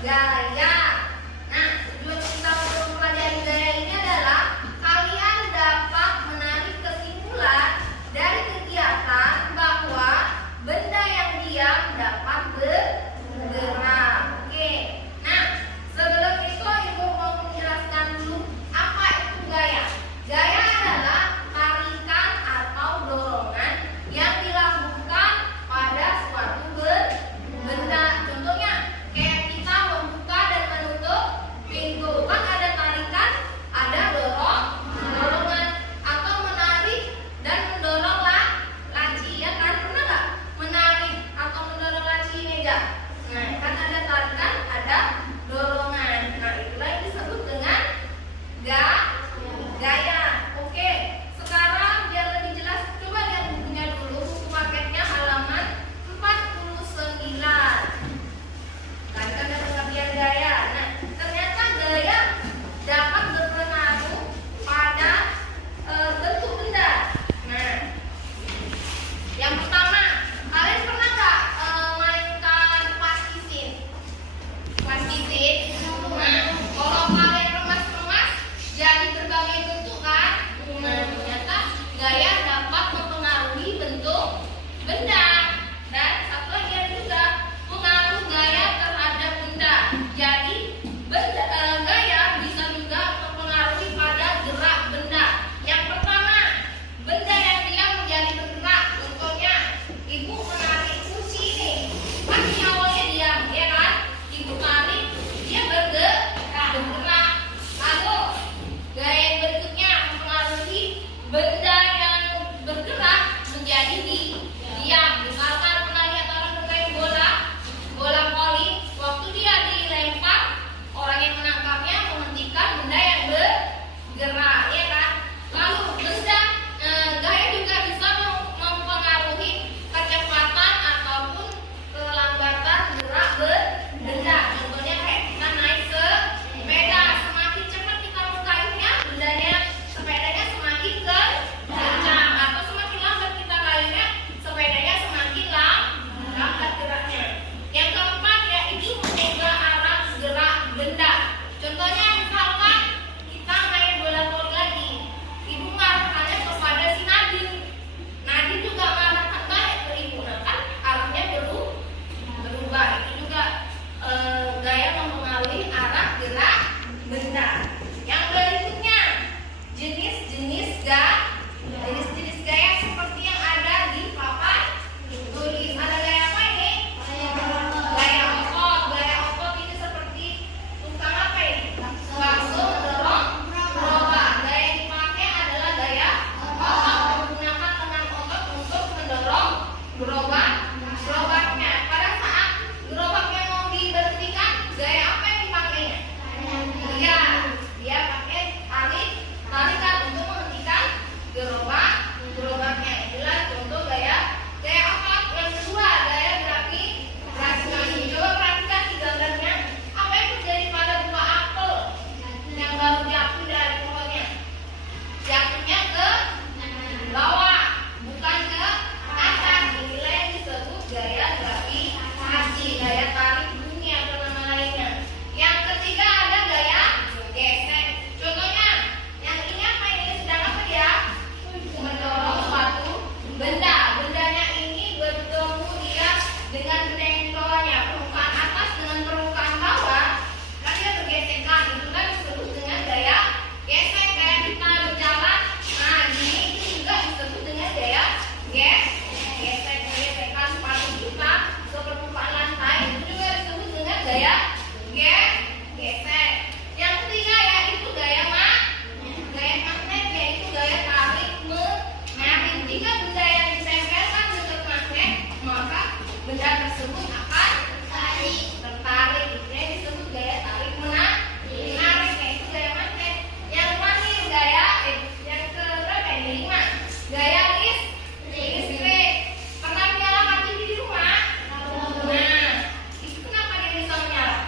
gaya. Nah, tujuan kita untuk mempelajari gaya ini adalah kalian dapat menarik kesimpulan dari kegiatan bahwa benda yang diam dapat bergerak. Oke. Nah, sebelum itu Ibu mau menjelaskan dulu apa itu gaya. Gaya adalah tarikan atau dorongan yang dilakukan pada suatu benda. Contohnya kayak kita membuka dan menutup pintu, kan ada tarikan, ada dorongan, atau menarik dan mendorong laci, ya kan? Pernah nggak menarik atau mendorong laci meja? Nah, kan ada tarikan, ada dorongan. Nah, itulah yang disebut dengan gaya. Oke, sekarang biar lebih jelas, coba lihat bukunya dulu, buku paketnya halaman 49. Tadi kan ada pengertian gaya. Nah, ternyata gaya dapat berpengaruh pada bentuk benda. Nah, yang pertama, kalian pernah nggak mainkan plastisin? Plastisin. Nah, kalau kalian remas-remas jadi berbagai bentuk kan? Nah, ternyata gaya dapat mempengaruhi bentuk benda. Dan satu lagi ada juga pengaruh gaya terhadap benda. Jadi gaya bisa juga mempengaruhi pada gerak benda. Yang pertama, benda yang diam menjadi bergerak. Contohnya, ibu menarik kursi ini, pasti awalnya diam, ya kan? Ibu tarik, dia bergerak. Lalu gaya yang berikutnya mempengaruhi benda yang bergerak menjadi diam. Misalkan pernah lihat orang bermain bola voli, waktu dia dilempar, orang yang menangkapnya menghentikan benda yang bergerak, ya kan? Lalu gaya juga bisa mempengaruhi kecepatan ataupun kelambatan gerak benda. Contohnya kayak kita naik sepeda, semakin cepat kita mengayuhnya, sepedanya semakin kencang, atau semakin lambat kita kayuhnya, sepedanya semakin lambat geraknya. Yang keempat yaitu mengubah arah gerak benda. Contohnya misalkan kita main bola voli lagi, ibu mengarahkannya kepada si Nadine. Nadine juga mengarahkan balik ke ibu, nah kan arahnya berubah. Itu juga gaya mempengaruhi arah gerak benda. Yang berikutnya, jenis-jenis gaya seperti yang ada di papan tulis. Ada gaya apa ini? Gaya otot. Gaya otot ini seperti tukang apa ini? Bakso mendorong gerobak. Gaya yang dipakai adalah gaya otot, menggunakan lengan otot untuk mendorong gerobaknya. Pada saat gerobaknya mau diberhentikan, gaya apa yang dipakainya? Iya, dia pakai tarikan untuk menghentikan gerobaknya. Itulah contoh gaya otot. Yang kedua, gaya gravitasi. Coba perhatikan di gambarnya, apa yang terjadi pada buah apel yang baru jatuh dari pohonnya? Jatuhnya ke bawah, bukan ke atas. Inilah yang disebut gaya gravitasi, gaya tarik bumi atau nama lainnya. Yang ketiga ada gaya gesek. Contohnya, yang ini apa ini? Sedang apa dia? Mendorong suatu benda. Bendanya ini bertemu dia dengan benda yang di bawahnya. Permukaan atas dengan permukaan bawah, kan dia bergesekan. Itu kan disebut dengan gaya gesek. Kayak kita berjalan, nah ini juga disebut dengan gaya gesek. Menggesekkan sepatu kita ke permukaan lantai, itu juga disebut dengan gaya gesek. Yang ketiga yaitu gaya magnet, yaitu gaya tarik menarik. Jika benda yang ditempelkan dekat magnet, maka benda tersebut akan tertarik. Itu yang disebut gaya tarik menarik, yaitu gaya magnet. Yang terakhir yang keberapa ini? 5. Gaya listrik. Pernah menyalakan TV di rumah? Nah, itu kenapa dia bisa menyala?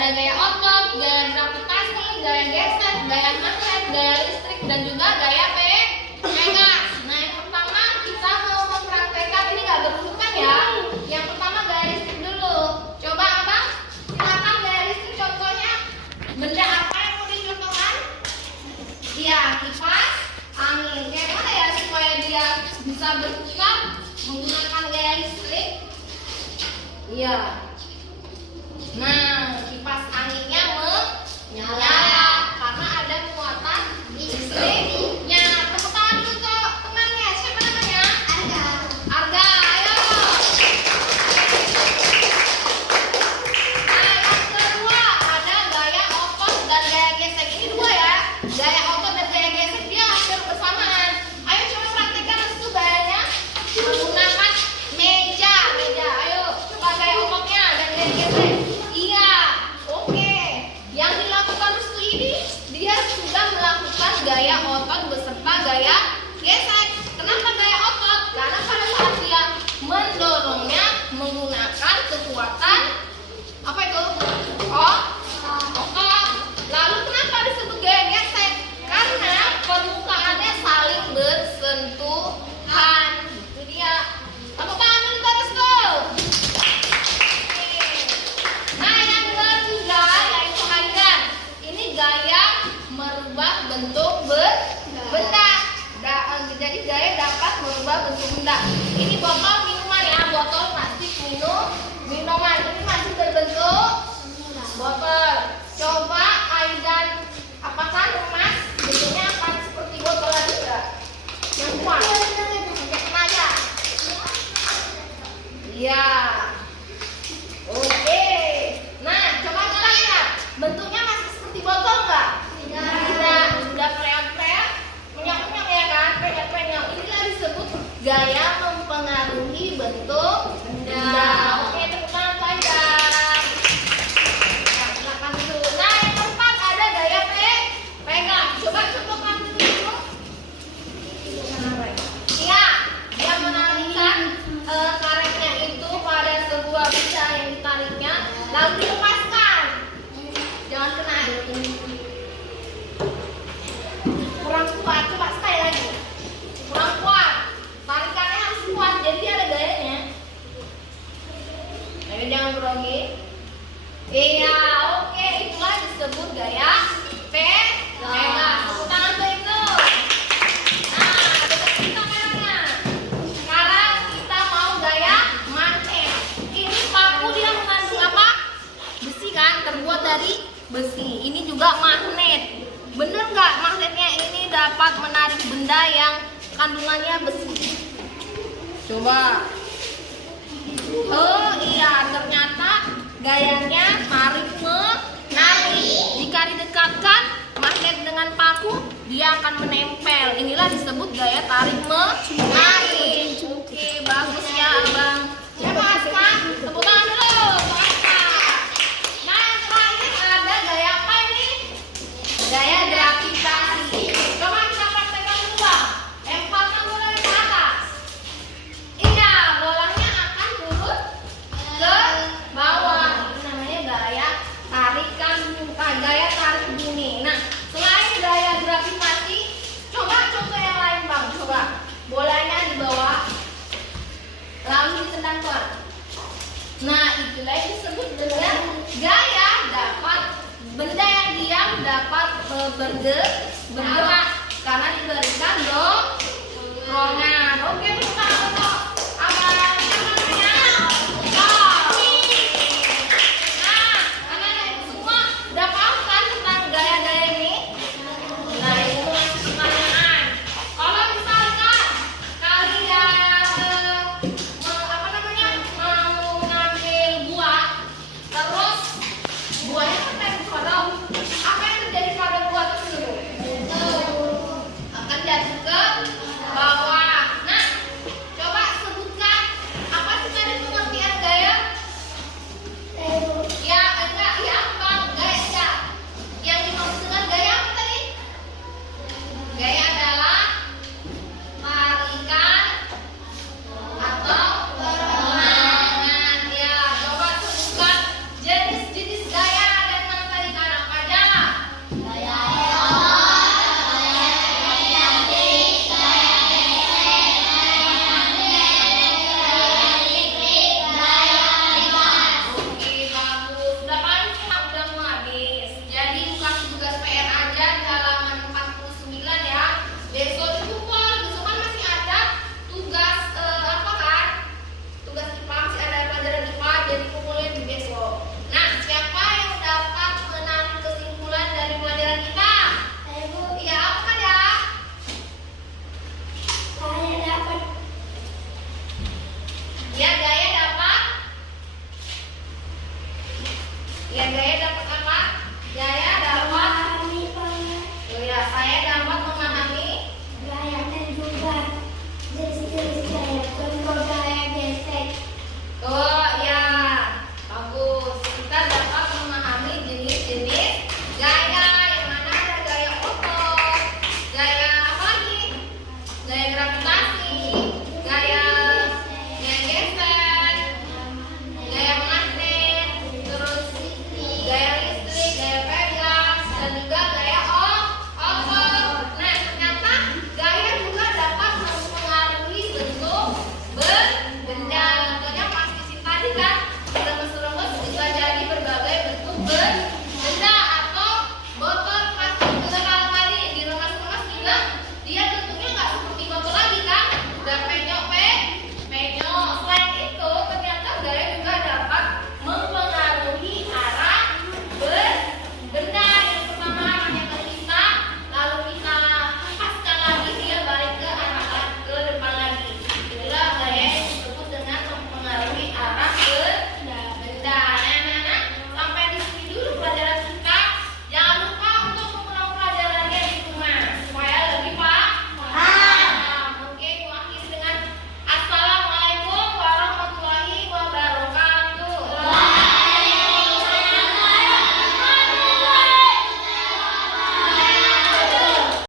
Ada gaya otot, gaya gravitasi, gaya geser, gaya magnet, gaya listrik, dan juga gaya pegas. Nah, yang pertama kita mau mempraktekkan, ini nggak berurutan ya. Yang pertama gaya listrik dulu. Coba abang, silakan gaya listrik contohnya. Benda apa yang mau dicontohkan? Iya, kipas angin. Kayak mana ya supaya dia bisa berputar menggunakan gaya listrik? Iya. Nah, kipas anginnya menyala karena ada muatan listriknya. Tepuk tangan dulu untuk temannya. Siapa namanya? Arga. Arga, ayo. Nah, yang kedua ada gaya otot dan gaya gesek. Ini dua ya. Gaya otot dan gaya gesek dia hampir bersamaan. Ayo coba praktekkan itu gayanya menggunakan meja. Ayo coba gaya ototnya dan gaya gesek. Iya, oke. Yang dilakukan Restu ini dia sudah melakukan gaya otot beserta gaya gesek. Kenapa gaya otot? Karena pada saat dia mendorongnya menggunakan kekuatan apa itu? Otot. Lalu kenapa disebut gaya gesek? Karena permukaannya saling bersentuhan. Itu dia. Tepuk tangan dulu terus tuh. Nah, yang ketiga yaitu hairan. Ini gaya merubah bentuk benda. Jadi gaya dapat merubah bentuk benda. Ini botol minuman ya, botol plastik minuman. Ini masih berbentuk botol. Coba Aizan, apakah emas bentuknya akan seperti botol lagi enggak? Yang kuat. Kena aja. Iya. Oke. Nah, coba kita lihat. Bentuknya masih seperti botol enggak? Tidak. Sudah preak-preak, menyak-menyak ya kan? Preak-preak. Inilah disebut gaya mempengaruhi bentuk benda. Oke, tepuk tangan saja. Nah, silakan dulu. Nah, yang keempat ada gaya pegang. Coba contohkan dulu. Iya, dia menarikkan karetnya itu pada sebuah benda yang ditariknya, lalu dilepaskan. Jangan kena air. Kurang kuat, coba sekali lagi. Kurang kuat. Tarikannya harus kuat, jadi ada gayanya. Ayo jangan grogi. Iya, oke, itulah disebut gaya pegang. Tepuk tangan untuk itu. Nah, dekat kita merahnya. Sekarang kita mau gaya magnet. Ini paku dia mengandung apa? Besi kan, terbuat dari besi. Ini juga magnet. Bener nggak magnetnya ini dapat menarik benda yang kandungannya besi? Coba. Oh iya, ternyata gayanya tarik menarik. Jika didekatkan magnet dengan paku, dia akan menempel. Inilah disebut gaya tarik menarik. Oke, bagus ya abang. Siapa Aska? Tepuk tangan dulu. Aska. Nah, yang terakhir ada gaya apa ini? Gaya gravitasi. Coba kita praktekkan dulu bang. Lemparkan bola ke atas. Iya, bolanya akan turun ke bawah. Ini namanya gaya tarikan gaya tarik bumi. Nah, selain gaya gravitasi, coba contoh yang lain bang. Coba bolanya dibawa lalu ditendangkan. Nah, itulah yang disebut dengan gaya dapat benda yang diam dapat bergerak karena diberikan dorongan. Oke, bersama.